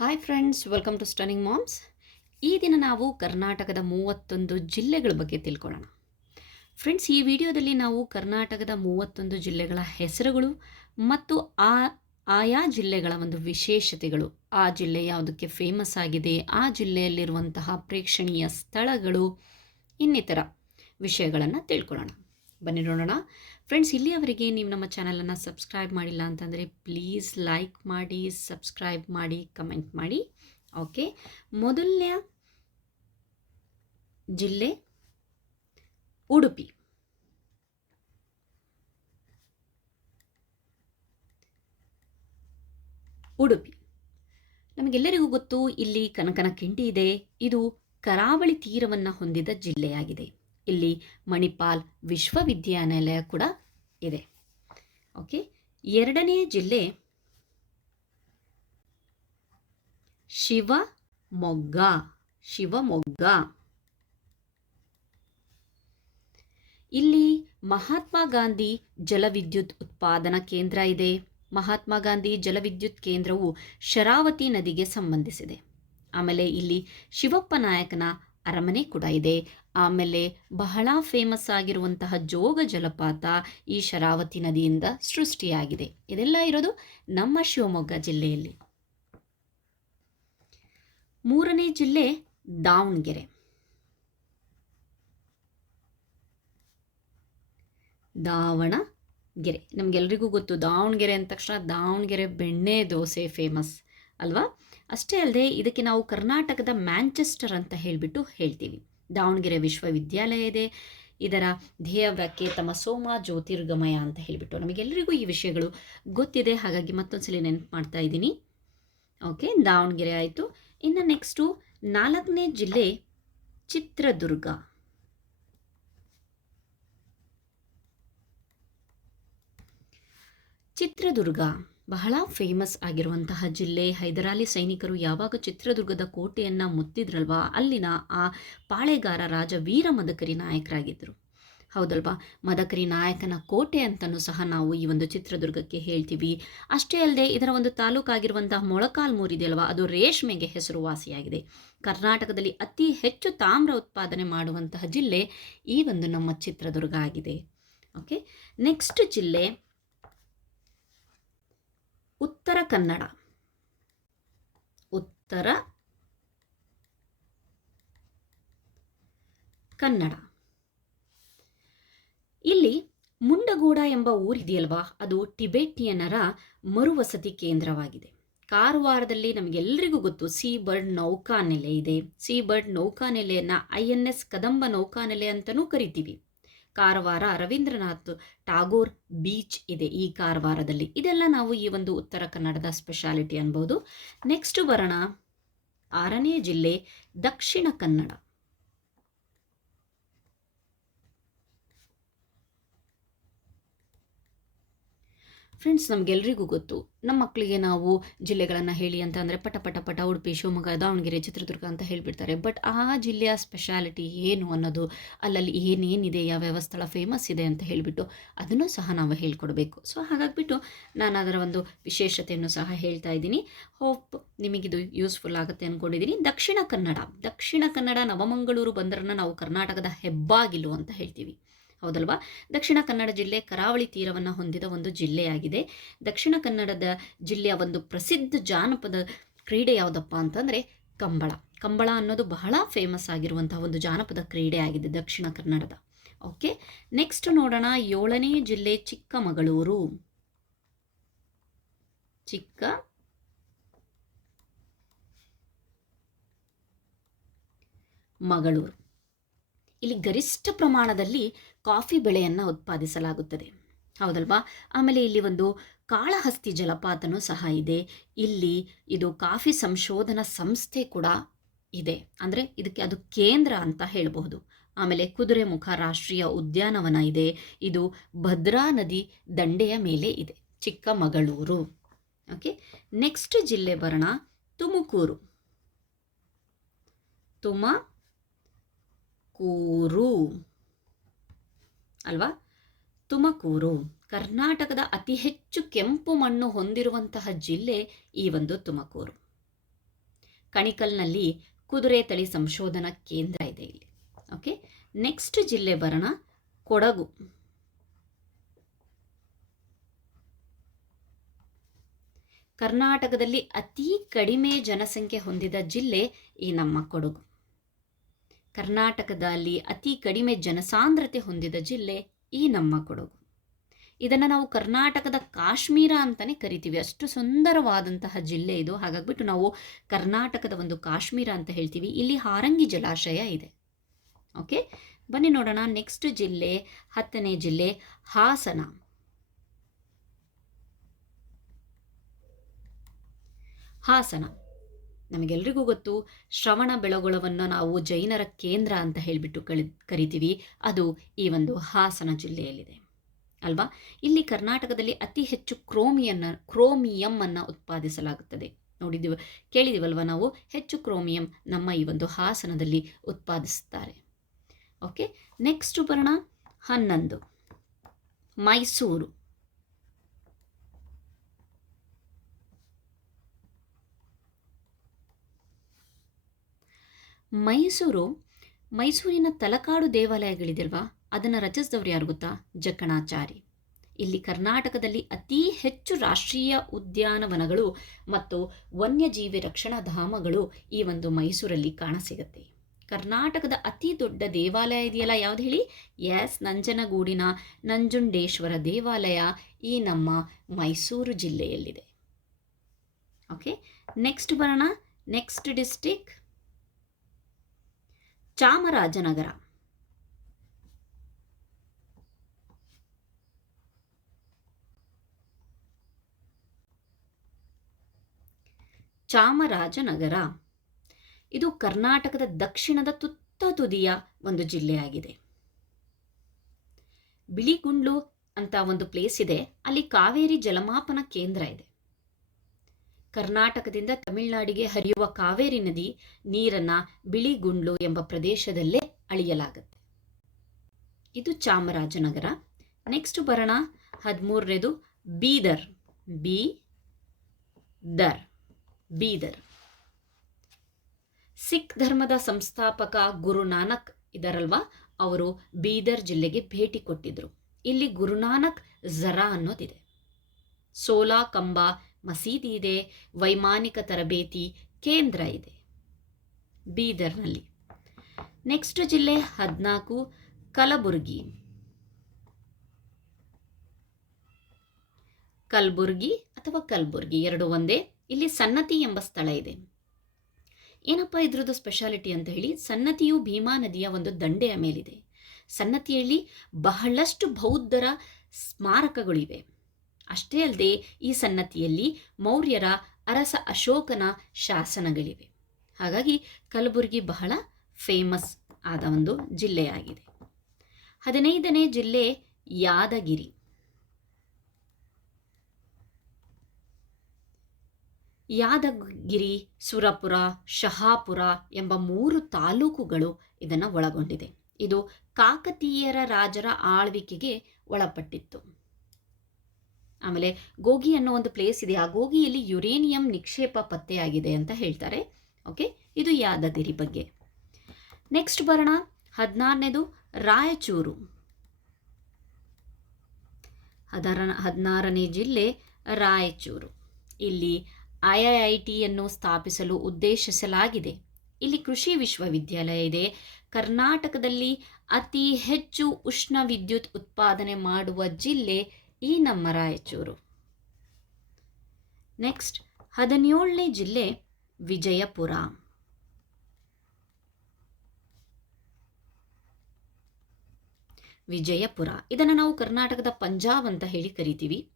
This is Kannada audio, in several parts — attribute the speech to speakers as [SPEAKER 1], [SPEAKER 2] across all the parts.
[SPEAKER 1] Hi friends welcome to stunning moms ಈ ದಿನ ನಾವು ಕರ್ನಾಟಕದ ಮೂವತ್ತೊಂದು ಜಿಲ್ಲೆಗಳ ಬಗ್ಗೆ ತಿಳ್ಕೊಳ್ಳೋಣ. ಫ್ರೆಂಡ್ಸ್ ಈ ವಿಡಿಯೋದಲ್ಲಿ ನಾವು ಕರ್ನಾಟಕದ ಮೂವತ್ತೊಂದು ಜಿಲ್ಲೆಗಳ ಹೆಸರುಗಳು ಮತ್ತು ಆ, ಆಯಾ ಜಿಲ್ಲೆಗಳ ಒಂದು ವಿಶೇಷತೆಗಳು. ಆ ಜಿಲ್ಲೆ ಯಾವುದಕ್ಕೆ ಫೇಮಸ್ ಆಗಿದೆ, ಆ ಜಿಲ್ಲೆಯಲ್ಲಿರುವಂತಹ ಪ್ರೇಕ್ಷಣೀಯ ಸ್ಥಳಗಳು ಇನ್ನಿತರ ವಿಷಯಗಳನ್ನು ತಿಳ್ಕೊಳ್ಳೋಣ. ಬನ್ನಿ ನೋಡೋಣ. ಫ್ರೆಂಡ್ಸ್ ಇಲ್ಲಿಯವರೆಗೆ ನೀವು ನಮ್ಮ ಚಾನಲನ್ನು ಸಬ್ಸ್ಕ್ರೈಬ್ ಮಾಡಿಲ್ಲ ಅಂತಂದರೆ ಪ್ಲೀಸ್ ಲೈಕ್ ಮಾಡಿ ಸಬ್ಸ್ಕ್ರೈಬ್ ಮಾಡಿ ಕಮೆಂಟ್ ಮಾಡಿ. ಓಕೆ ಮೊದಲನೇ ಜಿಲ್ಲೆ ಉಡುಪಿ. ಉಡುಪಿ. ನಮಗೆಲ್ಲರಿಗೂ ಗೊತ್ತು, ಇಲ್ಲಿ ಕನಕನ ಕಿಂಡಿ ಇದೆ. ಇದು ಕರಾವಳಿ ತೀರವನ್ನು ಹೊಂದಿದ ಜಿಲ್ಲೆಯಾಗಿದೆ. ಇಲ್ಲಿ ಮಣಿಪಾಲ್ ವಿಶ್ವವಿದ್ಯಾನಿಲಯ ಕೂಡ ಇದೆ. ಓಕೆ ಎರಡನೇ ಜಿಲ್ಲೆ ಶಿವಮೊಗ್ಗ ಶಿವಮೊಗ್ಗ ಇಲ್ಲಿ ಮಹಾತ್ಮ ಗಾಂಧಿ ಜಲವಿದ್ಯುತ್ ಉತ್ಪಾದನಾ ಕೇಂದ್ರ ಇದೆ. ಮಹಾತ್ಮ ಗಾಂಧಿ ಜಲವಿದ್ಯುತ್ ಕೇಂದ್ರವು ಶರಾವತಿ ನದಿಗೆ ಸಂಬಂಧಿಸಿದೆ. ಆಮೇಲೆ ಇಲ್ಲಿ ಶಿವಪ್ಪ ನಾಯಕನ ಅರಮನೆ ಕೂಡ ಇದೆ. ಆಮೇಲೆ ಬಹಳ ಫೇಮಸ್ ಆಗಿರುವಂತಹ ಜೋಗ ಜಲಪಾತ ಈ ಶರಾವತಿ ನದಿಯಿಂದ ಸೃಷ್ಟಿಯಾಗಿದೆ. ಇದೆಲ್ಲ ಇರೋದು ನಮ್ಮ ಶಿವಮೊಗ್ಗ ಜಿಲ್ಲೆಯಲ್ಲಿ. ಮೂರನೇ ಜಿಲ್ಲೆ ದಾವಣಗೆರೆ. ದಾವಣಗೆರೆ. ನಮಗೆಲ್ರಿಗೂ ಗೊತ್ತು, ದಾವಣಗೆರೆ ಅಂದ ತಕ್ಷಣ ದಾವಣಗೆರೆ ಬೆಣ್ಣೆ ದೋಸೆ ಫೇಮಸ್ ಅಲ್ವಾ? ಅಷ್ಟೇ ಅಲ್ಲದೆ ಇದಕ್ಕೆ ನಾವು ಕರ್ನಾಟಕದ ಮ್ಯಾಂಚೆಸ್ಟರ್ ಅಂತ ಹೇಳಿಬಿಟ್ಟು ಹೇಳ್ತೀವಿ. ದಾವಣಗೆರೆ ವಿಶ್ವವಿದ್ಯಾಲಯ ಇದೆ. ಇದರ ಧ್ಯೇಯ ವ್ಯಾಖ್ಯೆ ತಮ್ಮ ಸೋಮ ಜ್ಯೋತಿರ್ಗಮಯ ಅಂತ ಹೇಳಿಬಿಟ್ಟು ನಮಗೆಲ್ಲರಿಗೂ ಈ ವಿಷಯಗಳು ಗೊತ್ತಿದೆ. ಹಾಗಾಗಿ ಮತ್ತೊಂದ್ಸಲಿ ನೆನಪು ಮಾಡ್ತಾ ಇದ್ದೀನಿ. ಓಕೆ, ದಾವಣಗೆರೆ ಆಯಿತು. ಇನ್ನು ನೆಕ್ಸ್ಟು ನಾಲ್ಕನೇ ಜಿಲ್ಲೆ ಚಿತ್ರದುರ್ಗ. ಚಿತ್ರದುರ್ಗ. ಬಹಳ ಫೇಮಸ್ ಆಗಿರುವಂತಹ ಜಿಲ್ಲೆ. ಹೈದರಾಲಿ ಸೈನಿಕರು ಯಾವಾಗ ಚಿತ್ರದುರ್ಗದ ಕೋಟೆಯನ್ನು ಮುತ್ತಿದ್ರಲ್ವಾ, ಅಲ್ಲಿನ ಆ ಪಾಳೆಗಾರ ರಾಜ ವೀರ ಮದಕರಿ ನಾಯಕರಾಗಿದ್ದರು. ಹೌದಲ್ವಾ? ಮದಕರಿ ನಾಯಕನ ಕೋಟೆ ಅಂತಲೂ ಸಹ ನಾವು ಈ ಒಂದು ಚಿತ್ರದುರ್ಗಕ್ಕೆ ಹೇಳ್ತೀವಿ. ಅಷ್ಟೇ ಅಲ್ಲದೆ ಇದರ ಒಂದು ತಾಲೂಕಾಗಿರುವಂತಹ ಮೊಳಕಾಲ್ಮೂರು ಇದೆಯಲ್ವಾ ಅದು ರೇಷ್ಮೆಗೆ ಹೆಸರುವಾಸಿಯಾಗಿದೆ. ಕರ್ನಾಟಕದಲ್ಲಿ ಅತಿ ಹೆಚ್ಚು ತಾಮ್ರ ಉತ್ಪಾದನೆ ಮಾಡುವಂತಹ ಜಿಲ್ಲೆ ಈ ಒಂದು ನಮ್ಮ ಚಿತ್ರದುರ್ಗ ಆಗಿದೆ. ಓಕೆ ನೆಕ್ಸ್ಟ್ ಜಿಲ್ಲೆ ಉತ್ತರ ಕನ್ನಡ. ಉತ್ತರ ಕನ್ನಡ. ಇಲ್ಲಿ ಮುಂಡಗೂಡ ಎಂಬ ಊರಿದೆಯಲ್ವಾ? ಅದು ಟಿಬೆಟಿಯನ್ನರ ಮರುವಸತಿ ಕೇಂದ್ರವಾಗಿದೆ. ಕಾರವಾರದಲ್ಲಿ ನಮಗೆಲ್ಲರಿಗೂ ಗೊತ್ತು ಸಿ ಬರ್ಡ್ ನೌಕಾನೆಲೆ ಇದೆ. ಸಿ ಬರ್ಡ್ ನೌಕಾನೆಲೆಯನ್ನು ಐ ಎನ್ ಎಸ್ ಕದಂಬ ನೌಕಾನೆಲೆ ಅಂತಲೂ ಕರಿತೀವಿ. ಕಾರವಾರ ರವೀಂದ್ರನಾಥ್ ಟಾಗೋರ್ ಬೀಚ್ ಇದೆ ಈ ಕಾರವಾರದಲ್ಲಿ. ಇದೆಲ್ಲ ನಾವು ಈ ಒಂದು ಉತ್ತರ ಕನ್ನಡದ ಸ್ಪೆಷಾಲಿಟಿ ಅನ್ಬೋದು. ನೆಕ್ಸ್ಟ್ ಬರೋಣ. ಆರನೇ ಜಿಲ್ಲೆ ದಕ್ಷಿಣ ಕನ್ನಡ. ಫ್ರೆಂಡ್ಸ್ ನಮಗೆಲ್ಲರಿಗೂ ಗೊತ್ತು. ನಮ್ಮ ಮಕ್ಕಳಿಗೆ ನಾವು ಜಿಲ್ಲೆಗಳನ್ನು ಹೇಳಿ ಅಂತ ಅಂದರೆ ಪಟ ಪಟ ಪಟ ಉಡುಪಿ, ಶಿವಮೊಗ್ಗ, ದಾವಣಗೆರೆ, ಚಿತ್ರದುರ್ಗ ಅಂತ ಹೇಳಿಬಿಡ್ತಾರೆ. ಬಟ್ ಆ ಜಿಲ್ಲೆಯ ಸ್ಪೆಷಾಲಿಟಿ ಏನು ಅನ್ನೋದು, ಅಲ್ಲಲ್ಲಿ ಏನೇನಿದೆ ಯಾವ ಸ್ಥಳ ಫೇಮಸ್ ಇದೆ ಅಂತ ಹೇಳಿಬಿಟ್ಟು ಅದನ್ನು ಸಹ ನಾವು ಹೇಳ್ಕೊಡ್ಬೇಕು. ಸೊ ಹಾಗಾಗಿಬಿಟ್ಟು ನಾನು ಅದರ ಒಂದು ವಿಶೇಷತೆಯನ್ನು ಸಹ ಹೇಳ್ತಾ ಇದ್ದೀನಿ. ಹೋಪ್ ನಿಮಗಿದು ಯೂಸ್ಫುಲ್ ಆಗುತ್ತೆ ಅಂದ್ಕೊಂಡಿದ್ದೀನಿ ದಕ್ಷಿಣ ಕನ್ನಡ. ದಕ್ಷಿಣ ಕನ್ನಡ, ನವಮಂಗಳೂರು ಬಂದರನ್ನು ನಾವು ಕರ್ನಾಟಕದ ಹೆಬ್ಬಾಗಿಲು ಅಂತ ಹೇಳ್ತೀವಿ. ಹೌದಲ್ವಾ? ದಕ್ಷಿಣ ಕನ್ನಡ ಜಿಲ್ಲೆ ಕರಾವಳಿ ತೀರವನ್ನು ಹೊಂದಿದ ಒಂದು ಜಿಲ್ಲೆಯಾಗಿದೆ. ದಕ್ಷಿಣ ಕನ್ನಡದ ಜಿಲ್ಲೆಯ ಒಂದು ಪ್ರಸಿದ್ಧ ಜಾನಪದ ಕ್ರೀಡೆ ಯಾವುದಪ್ಪ ಅಂತಂದರೆ ಕಂಬಳ. ಕಂಬಳ ಅನ್ನೋದು ಬಹಳ ಫೇಮಸ್ ಆಗಿರುವಂತಹ ಒಂದು ಜಾನಪದ ಕ್ರೀಡೆ ಆಗಿದೆ ದಕ್ಷಿಣ ಕನ್ನಡದ. ಓಕೆ ನೆಕ್ಸ್ಟ್ ನೋಡೋಣ ಏಳನೇ ಜಿಲ್ಲೆ ಚಿಕ್ಕಮಗಳೂರು. ಚಿಕ್ಕ ಮಗಳೂರು. ಇಲ್ಲಿ ಗರಿಷ್ಠ ಪ್ರಮಾಣದಲ್ಲಿ ಕಾಫಿ ಬೆಳೆಯನ್ನು ಉತ್ಪಾದಿಸಲಾಗುತ್ತದೆ. ಹೌದಲ್ವಾ? ಆಮೇಲೆ ಇಲ್ಲಿ ಒಂದು ಕಾಳಹಸ್ತಿ ಜಲಪಾತನೂ ಸಹ ಇದೆ. ಇಲ್ಲಿ ಇದು ಕಾಫಿ ಸಂಶೋಧನಾ ಸಂಸ್ಥೆ ಕೂಡ ಇದೆ. ಅಂದರೆ ಇದಕ್ಕೆ ಅದು ಕೇಂದ್ರ ಅಂತ ಹೇಳಬಹುದು. ಆಮೇಲೆ ಕುದುರೆಮುಖ ರಾಷ್ಟ್ರೀಯ ಉದ್ಯಾನವನ ಇದೆ. ಇದು ಭದ್ರಾ ನದಿ ದಂಡೆಯ ಮೇಲೆ ಇದೆ. ಚಿಕ್ಕಮಗಳೂರು. ಓಕೆ? ನೆಕ್ಸ್ಟ್ ಜಿಲ್ಲೆ ಬರೋಣ. ತುಮಕೂರು. ತುಮ ಕೂರು ಅಲ್ವಾ? ತುಮಕೂರು, ಕರ್ನಾಟಕದ ಅತಿ ಹೆಚ್ಚು ಕೆಂಪು ಮಣ್ಣು ಹೊಂದಿರುವಂತಹ ಜಿಲ್ಲೆ ಈ ಒಂದು ತುಮಕೂರು. ಕಣಿಕಲ್ನಲ್ಲಿ ಕುದುರೆ ತಳಿ ಸಂಶೋಧನಾ ಕೇಂದ್ರ ಇದೆ ಇಲ್ಲಿ. ಓಕೆ ನೆಕ್ಸ್ಟ್ ಜಿಲ್ಲೆ ಬರೋಣ. ಕೊಡಗು. ಕರ್ನಾಟಕದಲ್ಲಿ ಅತಿ ಕಡಿಮೆ ಜನಸಂಖ್ಯೆ ಹೊಂದಿದ ಜಿಲ್ಲೆ ಈ ನಮ್ಮ ಕೊಡಗು. ಕರ್ನಾಟಕದಲ್ಲಿ ಅತಿ ಕಡಿಮೆ ಜನಸಾಂದ್ರತೆ ಹೊಂದಿದ ಜಿಲ್ಲೆ ಈ ನಮ್ಮ ಕೊಡಗು. ಇದನ್ನು ನಾವು ಕರ್ನಾಟಕದ ಕಾಶ್ಮೀರ ಅಂತಲೇ ಕರಿತೀವಿ. ಅಷ್ಟು ಸುಂದರವಾದಂತಹ ಜಿಲ್ಲೆ ಇದು. ಹಾಗಾಗ್ಬಿಟ್ಟು ನಾವು ಕರ್ನಾಟಕದ ಒಂದು ಕಾಶ್ಮೀರ ಅಂತ ಹೇಳ್ತೀವಿ. ಇಲ್ಲಿ ಹಾರಂಗಿ ಜಲಾಶಯ ಇದೆ. ಓಕೆ? ಬನ್ನಿ ನೋಡೋಣ ನೆಕ್ಸ್ಟ್ ಜಿಲ್ಲೆ, ಹತ್ತನೇ ಜಿಲ್ಲೆ, ಹಾಸನ. ಹಾಸನ. ನಮಗೆಲ್ರಿಗೂ ಗೊತ್ತು, ಶ್ರವಣ ಬೆಳಗೊಳವನ್ನು ನಾವು ಜೈನರ ಕೇಂದ್ರ ಅಂತ ಹೇಳಿಬಿಟ್ಟು ಕಳಿ, ಕರಿತೀವಿ. ಅದು ಈ ಒಂದು ಹಾಸನ ಜಿಲ್ಲೆಯಲ್ಲಿದೆ. ಅಲ್ವಾ? ಇಲ್ಲಿ ಕರ್ನಾಟಕದಲ್ಲಿ ಅತಿ ಹೆಚ್ಚು ಕ್ರೋಮಿಯನ್ನ, ಕ್ರೋಮಿಯಂ ಅನ್ನು ಉತ್ಪಾದಿಸಲಾಗುತ್ತದೆ. ನೋಡಿದ್ದೀವಿ ಕೇಳಿದ್ದೀವಲ್ವ ನಾವು? ಹೆಚ್ಚು ಕ್ರೋಮಿಯಂ ನಮ್ಮ ಈ ಒಂದು ಹಾಸನದಲ್ಲಿ ಉತ್ಪಾದಿಸುತ್ತಾರೆ ಓಕೆ? ನೆಕ್ಸ್ಟ್ ಬರೋಣ. ಹನ್ನೊಂದು. ಮೈಸೂರು. ಮೈಸೂರು ಮೈಸೂರಿನ ತಲಕಾಡು ದೇವಾಲಯಗಳಿದೆಯಲ್ವಾ ಅದನ್ನು ರಚಿಸಿದವ್ರು ಯಾರು ಗೊತ್ತಾ? ಜಕ್ಕಣಾಚಾರಿ. ಇಲ್ಲಿ ಕರ್ನಾಟಕದಲ್ಲಿ ಅತಿ ಹೆಚ್ಚು ರಾಷ್ಟ್ರೀಯ ಉದ್ಯಾನವನಗಳು ಮತ್ತು ವನ್ಯಜೀವಿ ರಕ್ಷಣಾ ಧಾಮಗಳು ಈ ಒಂದು ಮೈಸೂರಲ್ಲಿ ಕಾಣಸಿಗತ್ತೆ. ಕರ್ನಾಟಕದ ಅತಿ ದೊಡ್ಡ ದೇವಾಲಯ ಇದೆಯಲ್ಲ ಯಾವ್ದು ಹೇಳಿ? ಎಸ್ ನಂಜನಗೂಡಿನ ನಂಜುಂಡೇಶ್ವರ ದೇವಾಲಯ ಈ ನಮ್ಮ ಮೈಸೂರು ಜಿಲ್ಲೆಯಲ್ಲಿದೆ. ಓಕೆ, ನೆಕ್ಸ್ಟ್ ಬರೋಣ. Next district. ಚಾಮರಾಜನಗರ. ಚಾಮರಾಜನಗರ. ಇದು ಕರ್ನಾಟಕದ ದಕ್ಷಿಣದ ತುತ್ತ ತುದಿಯ ಒಂದು ಜಿಲ್ಲೆಯಾಗಿದೆ. ಬಿಳಿಗುಂಡ್ಲು ಅಂತ ಒಂದು ಪ್ಲೇಸ್ ಇದೆ. ಅಲ್ಲಿ ಕಾವೇರಿ ಜಲಮಾಪನ ಕೇಂದ್ರ ಇದೆ. ಕರ್ನಾಟಕದಿಂದ ತಮಿಳುನಾಡಿಗೆ ಹರಿಯುವ ಕಾವೇರಿ ನದಿ ನೀರನ್ನ ಬಿಳಿಗುಂಡ್ಲು ಎಂಬ ಪ್ರದೇಶದಲ್ಲೇ ಅಳಿಯಲಾಗುತ್ತೆ. ಇದು ಚಾಮರಾಜನಗರ. ನೆಕ್ಸ್ಟ್ ಬರೋಣ. ಹದಿಮೂರನೇದು ಬೀದರ್. ಬಿ ದರ್. ಬೀದರ್. ಸಿಖ್ ಧರ್ಮದ ಸಂಸ್ಥಾಪಕ ಗುರುನಾನಕ್ ಇದರಲ್ವಾ? ಅವರು ಬೀದರ್ ಜಿಲ್ಲೆಗೆ ಭೇಟಿ ಕೊಟ್ಟಿದ್ರು. ಇಲ್ಲಿ ಗುರುನಾನಕ್ ಜರಾ ಅನ್ನೋದಿದೆ. ಸೋಲಾ ಕಂಬ ಮಸೀದಿ ಇದೆ ವೈಮಾನಿಕ ತರಬೇತಿ ಕೇಂದ್ರ ಇದೆ. ಬೀದರ್ನಲ್ಲಿ. ನೆಕ್ಸ್ಟ್ ಜಿಲ್ಲೆ ಹದಿನಾಲ್ಕು, ಕಲಬುರ್ಗಿ. ಕಲಬುರಗಿ ಅಥವಾ ಕಲಬುರಗಿ ಎರಡು ಒಂದೇ, ಇಲ್ಲಿ ಸನ್ನತಿ ಎಂಬ ಸ್ಥಳ ಇದೆ. ಏನಪ್ಪ ಇದ್ರದ್ದು ಸ್ಪೆಷಾಲಿಟಿ ಅಂತ ಹೇಳಿ, ಸನ್ನತಿಯು ಭೀಮಾ ನದಿಯ ಒಂದು ದಂಡೆಯ ಮೇಲಿದೆ. ಸನ್ನತಿಯಲ್ಲಿ ಬಹಳಷ್ಟು ಬೌದ್ಧರ ಸ್ಮಾರಕಗಳಿವೆ. ಅಷ್ಟೇ ಅಲ್ಲದೆ ಈ ಸನ್ನತಿಯಲ್ಲಿ ಮೌರ್ಯರ ಅರಸ ಅಶೋಕನ ಶಾಸನಗಳಿವೆ. ಹಾಗಾಗಿ ಕಲಬುರಗಿ ಬಹಳ ಫೇಮಸ್ ಆದ ಒಂದು ಜಿಲ್ಲೆಯಾಗಿದೆ. ಹದಿನೈದನೇ ಜಿಲ್ಲೆ ಯಾದಗಿರಿ. ಯಾದಗಿರಿ, ಸುರಪುರ, ಶಹಾಪುರ ಎಂಬ ಮೂರು ತಾಲೂಕುಗಳು ಇದನ್ನು ಒಳಗೊಂಡಿದೆ. ಇದು ಕಾಕತೀಯರ ರಾಜರ ಆಳ್ವಿಕೆಗೆ ಒಳಪಟ್ಟಿತ್ತು. ಆಮೇಲೆ ಗೋಗಿ ಅನ್ನೋ ಒಂದು ಪ್ಲೇಸ್ ಇದೆ. ಆ ಗೋಗಿಯಲ್ಲಿ ಯುರೇನಿಯಂ ನಿಕ್ಷೇಪ ಪತ್ತೆಯಾಗಿದೆ ಅಂತ ಹೇಳ್ತಾರೆ. ಓಕೆ ಇದು ಯಾದಗಿರಿ ಬಗ್ಗೆ. ನೆಕ್ಸ್ಟ್ ಬರೋಣ. ಹದಿನಾರನೇದು ರಾಯಚೂರು. ಹದಾರ ಹದಿನಾರನೇ ಜಿಲ್ಲೆ ರಾಯಚೂರು. ಇಲ್ಲಿ ಐ ಐ ಐ ಟಿಯನ್ನು ಸ್ಥಾಪಿಸಲು ಉದ್ದೇಶಿಸಲಾಗಿದೆ. ಇಲ್ಲಿ ಕೃಷಿ ವಿಶ್ವವಿದ್ಯಾಲಯ ಇದೆ. ಕರ್ನಾಟಕದಲ್ಲಿ ಅತಿ ಹೆಚ್ಚು ಉಷ್ಣ ವಿದ್ಯುತ್ ಉತ್ಪಾದನೆ ಮಾಡುವ ಜಿಲ್ಲೆ ಈ ನಮ್ಮ ರಾಯಚೂರು. ನೆಕ್ಸ್ಟ್, ಹದಿನೇಳನೇ ಜಿಲ್ಲೆ ವಿಜಯಪುರ. ವಿಜಯಪುರ. ಇದನ್ನು ನಾವು ಕರ್ನಾಟಕದ ಪಂಜಾಬ್ ಅಂತ ಹೇಳಿ ಕರಿತೀವಿ.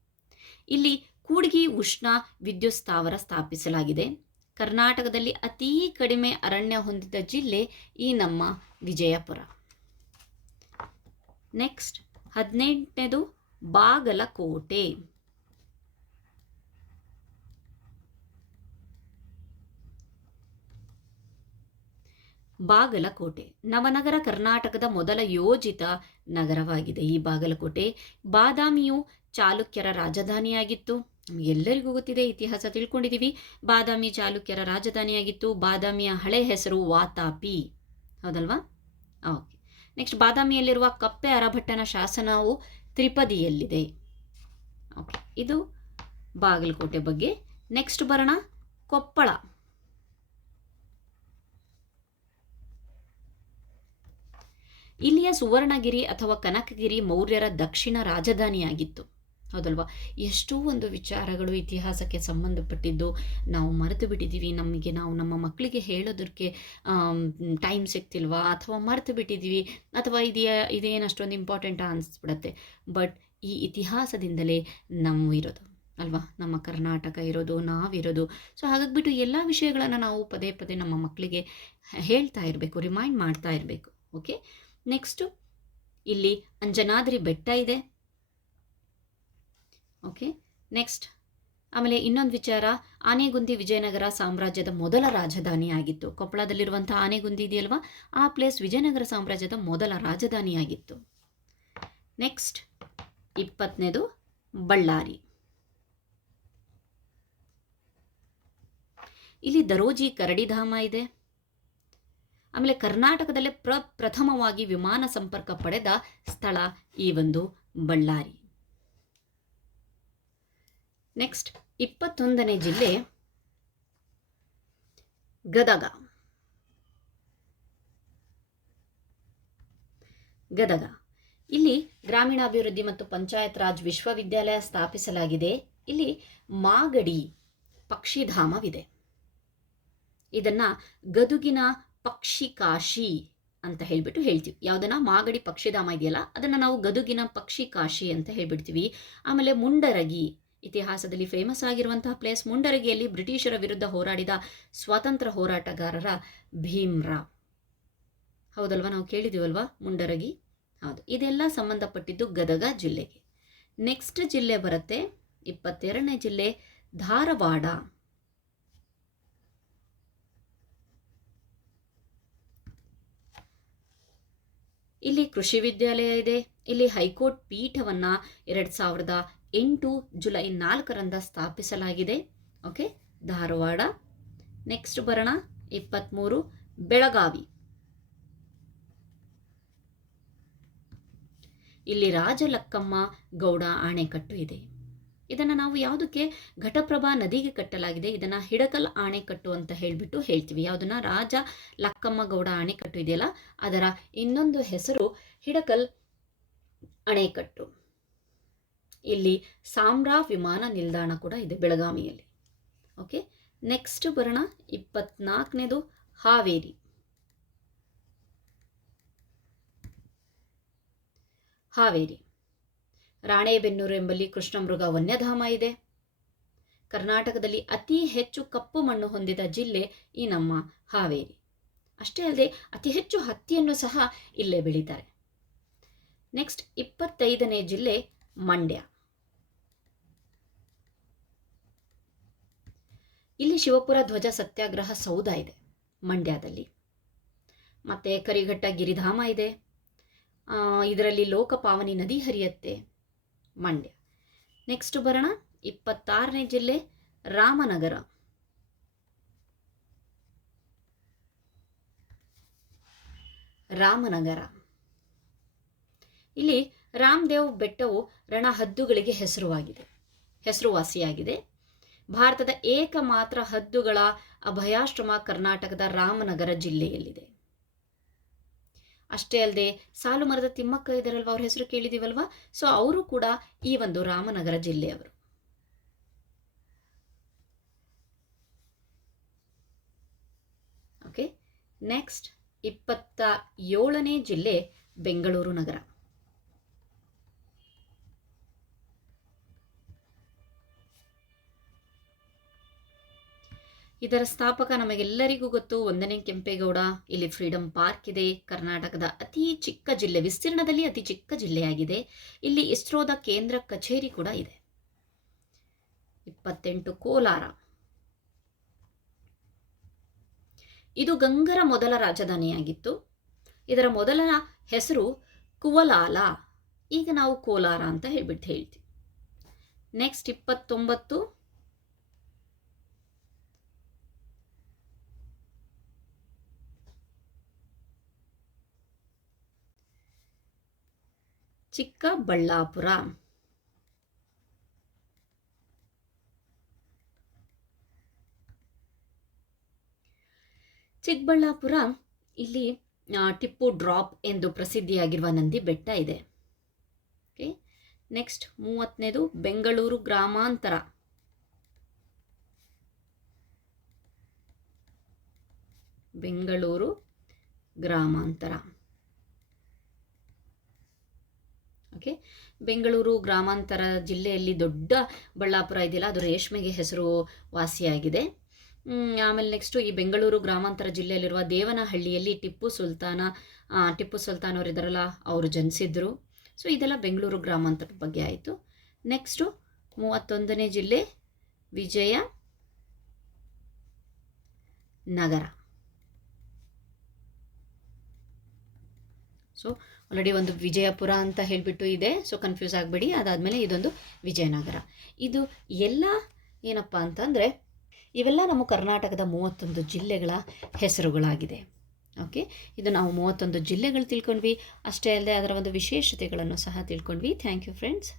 [SPEAKER 1] ಇಲ್ಲಿ ಕೂಡ್ಗಿ ಉಷ್ಣ ವಿದ್ಯುತ್ ಸ್ಥಾವರ ಸ್ಥಾಪಿಸಲಾಗಿದೆ. ಕರ್ನಾಟಕದಲ್ಲಿ ಅತೀ ಕಡಿಮೆ ಅರಣ್ಯ ಹೊಂದಿದ ಜಿಲ್ಲೆ ಈ ನಮ್ಮ ವಿಜಯಪುರ. ನೆಕ್ಸ್ಟ್, ಹದಿನೆಂಟನೇದು ಬಾಗಲಕೋಟೆ. ಬಾಗಲಕೋಟೆ. ನವನಗರ ಕರ್ನಾಟಕದ ಮೊದಲ ಯೋಜಿತ ನಗರವಾಗಿದೆ ಈ ಬಾಗಲಕೋಟೆ. ಬಾದಾಮಿಯು ಚಾಲುಕ್ಯರ ರಾಜಧಾನಿಯಾಗಿತ್ತು. ಎಲ್ಲರಿಗೂ ಗೊತ್ತಿದೆ, ಇತಿಹಾಸ ತಿಳ್ಕೊಂಡಿದ್ದೀವಿ ಬಾದಾಮಿ ಚಾಲುಕ್ಯರ ರಾಜಧಾನಿಯಾಗಿತ್ತು. ಬಾದಾಮಿಯ ಹಳೆ ಹೆಸರು ವಾತಾಪಿ. ಹೌದಲ್ವಾ? ಓಕೆ. ನೆಕ್ಸ್ಟ್, ಬಾದಾಮಿಯಲ್ಲಿರುವ ಕಪ್ಪೆ ಅರಭಟ್ಟನ ಶಾಸನವು ತ್ರಿಪದಿಯಲ್ಲಿದೆ. ಓಕೆ ಇದು ಬಾಗಲಕೋಟೆ ಬಗ್ಗೆ. ನೆಕ್ಸ್ಟ್ ಬರೋಣ, ಕೊಪ್ಪಳ. ಇಲ್ಲಿಯ ಸುವರ್ಣಗಿರಿ ಅಥವಾ ಕನಕಗಿರಿ ಮೌರ್ಯರ ದಕ್ಷಿಣ ರಾಜಧಾನಿಯಾಗಿತ್ತು. ಹೌದಲ್ವಾ? ಎಷ್ಟೋ ಒಂದು ವಿಚಾರಗಳು ಇತಿಹಾಸಕ್ಕೆ ಸಂಬಂಧಪಟ್ಟಿದ್ದು ನಾವು ಮರೆತು ಬಿಟ್ಟಿದ್ದೀವಿ. ನಮಗೆ ನಾವು ನಮ್ಮ ಮಕ್ಕಳಿಗೆ ಹೇಳೋದಕ್ಕೆ ಟೈಮ್ ಸಿಗ್ತಿಲ್ವಾ ಅಥವಾ ಮರೆತು ಬಿಟ್ಟಿದ್ದೀವಿ. ಅಥವಾ ಇದೆಯಾ ಇದೇನು ಅಷ್ಟೊಂದು ಇಂಪಾರ್ಟೆಂಟ್ ಅನಿಸ್ಬಿಡತ್ತೆ. ಬಟ್ ಈ ಇತಿಹಾಸದಿಂದಲೇ ನಾವು ಇರೋದು, ಅಲ್ವಾ? ನಮ್ಮ ಕರ್ನಾಟಕ ಇರೋದು, ನಾವಿರೋದು. ಸೊ ಹಾಗಾಗಿಬಿಟ್ಟು ಎಲ್ಲ ವಿಷಯಗಳನ್ನು ನಾವು ಪದೇ ಪದೇ ನಮ್ಮ ಮಕ್ಕಳಿಗೆ ಹೇಳ್ತಾ ಇರಬೇಕು ರಿಮೈಂಡ್ ಮಾಡ್ತಾ ಇರಬೇಕು ಓಕೆ ನೆಕ್ಸ್ಟು ಇಲ್ಲಿ ಅಂಜನಾದ್ರಿ ಬೆಟ್ಟ ಇದೆ. ಓಕೆ ನೆಕ್ಸ್ಟ್ ಆಮೇಲೆ ಇನ್ನೊಂದು ವಿಚಾರ, ಆನೆಗುಂದಿ ವಿಜಯನಗರ ಸಾಮ್ರಾಜ್ಯದ ಮೊದಲ ರಾಜಧಾನಿ ಆಗಿತ್ತು. ಕೊಪ್ಪಳದಲ್ಲಿರುವಂಥ ಆನೆಗುಂದಿ ಇದೆಯಲ್ವಾ? ಆ ಪ್ಲೇಸ್ ವಿಜಯನಗರ ಸಾಮ್ರಾಜ್ಯದ ಮೊದಲ ರಾಜಧಾನಿಯಾಗಿತ್ತು ನೆಕ್ಸ್ಟ್ ಇಪ್ಪತ್ತನೇದು, ಬಳ್ಳಾರಿ. ಇಲ್ಲಿ ದರೋಜಿ ಕರಡಿಧಾಮ ಇದೆ. ಆಮೇಲೆ ಕರ್ನಾಟಕದಲ್ಲೇ ಪ್ರ, ಪ್ರಥಮವಾಗಿ ವಿಮಾನ ಸಂಪರ್ಕ ಪಡೆದ ಸ್ಥಳ ಈ ಒಂದು ಬಳ್ಳಾರಿ. ನೆಕ್ಸ್ಟ್ ಇಪ್ಪತ್ತೊಂದನೇ ಜಿಲ್ಲೆ ಗದಗ. ಗದಗ. ಇಲ್ಲಿ ಗ್ರಾಮೀಣಾಭಿವೃದ್ಧಿ ಮತ್ತು ಪಂಚಾಯತ್ ರಾಜ್ ವಿಶ್ವವಿದ್ಯಾಲಯ ಸ್ಥಾಪಿಸಲಾಗಿದೆ. ಇಲ್ಲಿ ಮಾಗಡಿ ಪಕ್ಷಿಧಾಮವಿದೆ. ಇದನ್ನ ಗದುಗಿನ ಪಕ್ಷಿಕಾಶಿ ಅಂತ ಹೇಳಿಬಿಟ್ಟು ಹೇಳ್ತೀವಿ. ಯಾವುದನ್ನ ಮಾಗಡಿ ಪಕ್ಷಿಧಾಮ ಇದೆಯಲ್ಲ? ಅದನ್ನು ನಾವು ಗದುಗಿನ ಪಕ್ಷಿಕಾಶಿ ಅಂತ ಹೇಳ್ಬಿಡ್ತೀವಿ. ಆಮೇಲೆ ಮುಂಡರಗಿ ಇತಿಹಾಸದಲ್ಲಿ ಫೇಮಸ್ ಆಗಿರುವಂತಹ ಪ್ಲೇಸ್ ಮುಂಡರಗಿಯಲ್ಲಿ ಬ್ರಿಟಿಷರ ವಿರುದ್ಧ ಹೋರಾಡಿದ ಸ್ವಾತಂತ್ರ್ಯ ಹೋರಾಟಗಾರರ ಭೀಮ್ರಾವ್ ಹೌದಲ್ವಾ? ನಾವು ಕೇಳಿದೀವಲ್ವಾ? ಮುಂಡರಗಿ. ಹೌದು. ಇದೆಲ್ಲ ಸಂಬಂಧಪಟ್ಟಿದ್ದು ಗದಗ ಜಿಲ್ಲೆಗೆ. ನೆಕ್ಸ್ಟ್ ಜಿಲ್ಲೆ ಬರುತ್ತೆ ಇಪ್ಪತ್ತೆರಡನೇ ಜಿಲ್ಲೆ ಧಾರವಾಡ. ಇಲ್ಲಿ ಕೃಷಿ ವಿದ್ಯಾಲಯ ಇದೆ. ಇಲ್ಲಿ ಹೈಕೋರ್ಟ್ ಪೀಠವನ್ನ ಎರಡು ಸಾವಿರದ ಎಂಟು ಜುಲೈ ನಾಲ್ಕರಂದ ಸ್ಥಾಪಿಸಲಾಗಿದೆ. ಓಕೆ ಧಾರವಾಡ. ನೆಕ್ಸ್ಟ್ ಬರೋಣ ಇಪ್ಪತ್ತ್ಮೂರು ಬೆಳಗಾವಿ. ಇಲ್ಲಿ ರಾಜಲಕ್ಕಮ್ಮ ಗೌಡ ಆಣೆಕಟ್ಟು ಇದೆ. ಇದನ್ನು ನಾವು ಯಾವುದಕ್ಕೆ? ಘಟಪ್ರಭಾ ನದಿಗೆ ಕಟ್ಟಲಾಗಿದೆ. ಇದನ್ನು ಹಿಡಕಲ್ ಆಣೆಕಟ್ಟು ಅಂತ ಹೇಳಿಬಿಟ್ಟು ಹೇಳ್ತೀವಿ. ಯಾವುದನ್ನು? ರಾಜ ಲಕ್ಕಮ್ಮ ಗೌಡ ಆಣೆಕಟ್ಟು ಇದೆಯಲ್ಲ, ಅದರ ಇನ್ನೊಂದು ಹೆಸರು ಹಿಡಕಲ್ ಅಣೆಕಟ್ಟು ಇಲ್ಲಿ ಸಾಮ್ರಾ ವಿಮಾನ ನಿಲ್ದಾಣ ಕೂಡ ಇದೆ ಬೆಳಗಾವಿಯಲ್ಲಿ. ಓಕೆ ನೆಕ್ಸ್ಟ್ ಬರೋಣ. ಇಪ್ಪತ್ನಾಲ್ಕನೇದು ಹಾವೇರಿ. ಹಾವೇರಿ. ರಾಣೆಬೆನ್ನೂರು ಎಂಬಲ್ಲಿ ಕೃಷ್ಣಮೃಗ ವನ್ಯಧಾಮ ಇದೆ. ಕರ್ನಾಟಕದಲ್ಲಿ ಅತಿ ಹೆಚ್ಚು ಕಪ್ಪು ಮಣ್ಣು ಹೊಂದಿದ ಜಿಲ್ಲೆ ಈ ನಮ್ಮ ಹಾವೇರಿ. ಅಷ್ಟೇ ಅಲ್ಲದೆ ಅತಿ ಹೆಚ್ಚು ಹತ್ತಿಯನ್ನು ಸಹ ಇಲ್ಲೇ ಬೆಳೀತಾರೆ. ನೆಕ್ಸ್ಟ್ ಇಪ್ಪತ್ತೈದನೇ ಜಿಲ್ಲೆ ಮಂಡ್ಯ. ಇಲ್ಲಿ ಶಿವಪುರ ಧ್ವಜ ಸತ್ಯಾಗ್ರಹ ಸೌಧ ಇದೆ, ಮಂಡ್ಯದಲ್ಲಿ. ಮತ್ತೆ ಕರಿಘಟ್ಟ ಗಿರಿಧಾಮ ಇದೆ. ಇದರಲ್ಲಿ ಲೋಕಪಾವನಿ ನದಿ ಹರಿಯತ್ತೆ ಮಂಡ್ಯ. ನೆಕ್ಸ್ಟ್ ಬರೋಣ, ಇಪ್ಪತ್ತಾರನೇ ಜಿಲ್ಲೆ, ರಾಮನಗರ. ರಾಮನಗರ. ಇಲ್ಲಿ ರಾಮದೇವ್ ಬೆಟ್ಟವು ರಣಹದ್ದುಗಳಿಗೆ ಹೆಸರುವಾಗಿದೆ, ಹೆಸರುವಾಸಿಯಾಗಿದೆ. ಭಾರತದ ಏಕಮಾತ್ರ ಹದ್ದುಗಳ ಅಭಯಾಶ್ರಮ ಕರ್ನಾಟಕದ ರಾಮನಗರ ಜಿಲ್ಲೆಯಲ್ಲಿದೆ. ಅಷ್ಟೇ ಅಲ್ಲದೆ ಸಾಲು ಮರದ ತಿಮ್ಮಕ್ಕ ಇದರಲ್ವ ಅವ್ರ ಹೆಸರು ಕೇಳಿದೀವಲ್ವಾ? ಸೊ ಅವರು ಕೂಡ ಈ ಒಂದು ರಾಮನಗರ ಜಿಲ್ಲೆಯವರು. ಓಕೆ ನೆಕ್ಸ್ಟ್ ಇಪ್ಪತ್ತ ಏಳನೇ ಜಿಲ್ಲೆ ಬೆಂಗಳೂರು ನಗರ. ಇದರ ಸ್ಥಾಪಕ ನಮಗೆಲ್ಲರಿಗೂ ಗೊತ್ತು. ಒಂದನೇ ಕೆಂಪೇಗೌಡ. ಇಲ್ಲಿ ಫ್ರೀಡಂ ಪಾರ್ಕ್ ಇದೆ. ಕರ್ನಾಟಕದ ಅತಿ ಚಿಕ್ಕ ಜಿಲ್ಲೆ, ವಿಸ್ತೀರ್ಣದಲ್ಲಿ ಅತಿ ಚಿಕ್ಕ ಜಿಲ್ಲೆಯಾಗಿದೆ. ಇಲ್ಲಿ ಇಸ್ರೋದ ಕೇಂದ್ರ ಕಚೇರಿ ಕೂಡ ಇದೆ. ಇಪ್ಪತ್ತೆಂಟು ಕೋಲಾರ. ಇದು ಗಂಗರ ಮೊದಲ ರಾಜಧಾನಿಯಾಗಿತ್ತು. ಇದರ ಮೊದಲ ಹೆಸರು ಕುವಲಾಲ. ಈಗ ನಾವು ಕೋಲಾರ ಅಂತ ಹೇಳ್ಬಿಟ್ಟು ಹೇಳ್ತೀವಿ. ನೆಕ್ಸ್ಟ್ ಇಪ್ಪತ್ತೊಂಬತ್ತು. ಚಿಕ್ಕಬಳ್ಳಾಪುರ. ಚಿಕ್ಕಬಳ್ಳಾಪುರ ಇಲ್ಲಿ ಟಿಪ್ಪು ಡ್ರಾಪ್ ಎಂದು ಪ್ರಸಿದ್ಧಿಯಾಗಿರುವ ನಂದಿ ಬೆಟ್ಟ ಇದೆ. ಓಕೆ, ನೆಕ್ಸ್ಟ್ ಮೂವತ್ತನೇದು ಬೆಂಗಳೂರು ಗ್ರಾಮಾಂತರ. ಬೆಂಗಳೂರು ಗ್ರಾಮಾಂತರ. ಓಕೆ ಬೆಂಗಳೂರು ಗ್ರಾಮಾಂತರ ಜಿಲ್ಲೆಯಲ್ಲಿ ದೊಡ್ಡ ಬಳ್ಳಾಪುರ ಇದೆಯಲ್ಲ, ಅದು ರೇಷ್ಮೆಗೆ ಹೆಸರು ವಾಸಿಯಾಗಿದೆ. ಆಮೇಲೆ ನೆಕ್ಸ್ಟು ಈ ಬೆಂಗಳೂರು ಗ್ರಾಮಾಂತರ ಜಿಲ್ಲೆಯಲ್ಲಿರುವ ದೇವನಹಳ್ಳಿಯಲ್ಲಿ ಟಿಪ್ಪು ಸುಲ್ತಾನ ಟಿಪ್ಪು ಸುಲ್ತಾನ್ ಅವರು ಇದ್ದಾರಲ್ಲ, ಅವರು ಜನಿಸಿದ್ರು. ಸೊ ಇದೆಲ್ಲ ಬೆಂಗಳೂರು ಗ್ರಾಮಾಂತರದ ಬಗ್ಗೆ ಆಯಿತು. ನೆಕ್ಸ್ಟು ಮೂವತ್ತೊಂದನೇ ಜಿಲ್ಲೆ, ವಿಜಯ ನಗರ. ಸೊ ಆಲ್ರೆಡಿ ಒಂದು ವಿಜಯಪುರ ಅಂತ ಹೇಳಿಬಿಟ್ಟು ಇದೆ. ಸೊ ಕನ್ಫ್ಯೂಸ್ ಆಗಬೇಡಿ. ಅದಾದಮೇಲೆ ಇದೊಂದು ವಿಜಯನಗರ. ಇದು ಎಲ್ಲ ಏನಪ್ಪ ಅಂತಂದರೆ, ಇವೆಲ್ಲ ನಮ್ಮ ಕರ್ನಾಟಕದ ಮೂವತ್ತೊಂದು ಜಿಲ್ಲೆಗಳ ಹೆಸರುಗಳಾಗಿದೆ. ಓಕೆ ಇದು ನಾವು ಮೂವತ್ತೊಂದು ಜಿಲ್ಲೆಗಳು ತಿಳ್ಕೊಂಡ್ವಿ. ಅಷ್ಟೇ ಅಲ್ಲದೆ ಅದರ ಒಂದು ವಿಶೇಷತೆಗಳನ್ನು ಸಹ ತಿಳ್ಕೊಂಡ್ವಿ. Thank you friends